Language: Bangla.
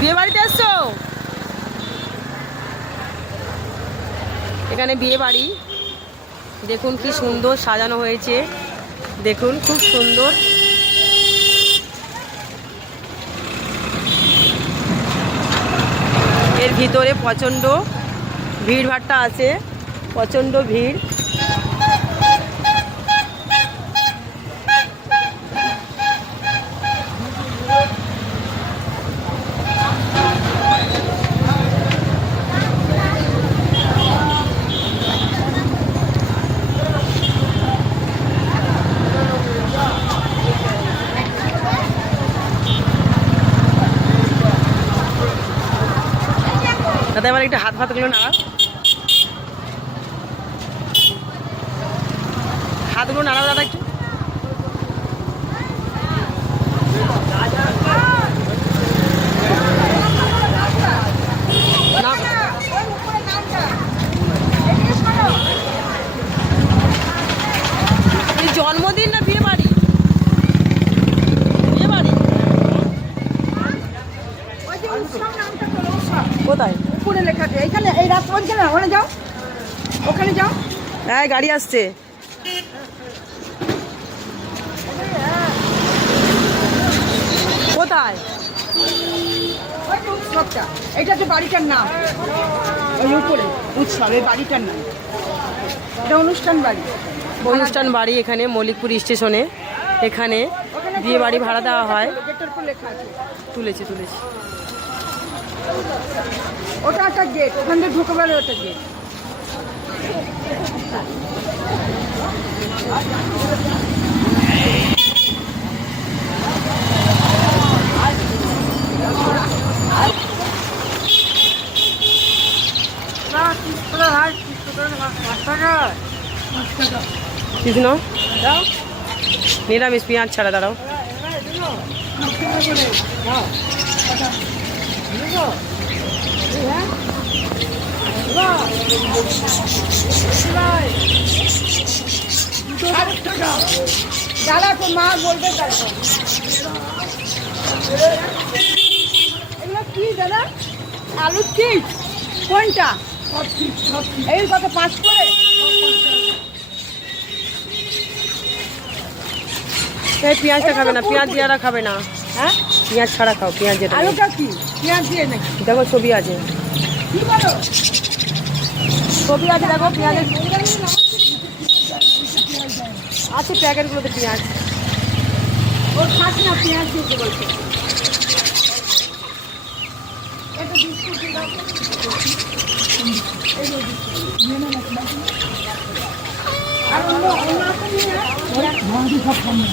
বিয়ে বাড়িতে এসছো? এখানে বিয়ে বাড়ি, দেখুন কি সুন্দর সাজানো হয়েছে, দেখুন খুব সুন্দর। এর ভিতরে প্রচণ্ড ভিড়ভাট্টা আছে, প্রচণ্ড ভিড়। দাদা এবার একটু হাত ভাতগুলো নাড়া, হাতগুলো নাড়াও দাদা একটু। জন্মদিন না বিয়ে বাড়ি? বিয়ে বাড়ি কোথায়? উপরে লেখা আছে এইখানে, এই রাস্তা ওখানে, ওখানে যাও, ওখানে যাও। হ্যাঁ গাড়ি আসছে। কোথায়? উৎসবটা, এটা তো বাড়িটার নাম, ওই উপরে উৎসব, এই বাড়িটার নাম, এটা অনুষ্ঠান বাড়ি। অনুষ্ঠান বাড়ি এখানে মল্লিকপুর স্টেশনে, এখানে বিয়ে বাড়ি ভাড়া দেওয়া হয়। তুলেছি তুলেছি। ওটা একটা গেট, ওখান থেকে ঢুকে পারে, ওটা গেট। কৃষ্ণ নিরামিষ পেঁয়াজ ছাড়া, দাঁড়াও। দাদা তো মা বলবে, এগুলো কি দাদা? আলুর চিপস কোনটা? এই কত 5 করে? এই পেঁয়াজটা খাবে না, পেঁয়াজ দিয়ে খাবে না। হ্যাঁ পেঁয়াজ ছাড়া খাও, পেঁয়াজ দিয়ে। আলুটা কি পেঁয়াজ দিয়ে নাকি? দেখো ছবি আছে, কি বলো? ছবি আছে দেখো, পেঁয়াজের আছে প্যাকেটগুলোতে পেঁয়াজ। ও খাস না, পেঁয়াজ দিতে বলছে। এটা বিস্কুট দিয়ে দাও। আর অন্য তো নিয়ে ভাঙি সব সামনে।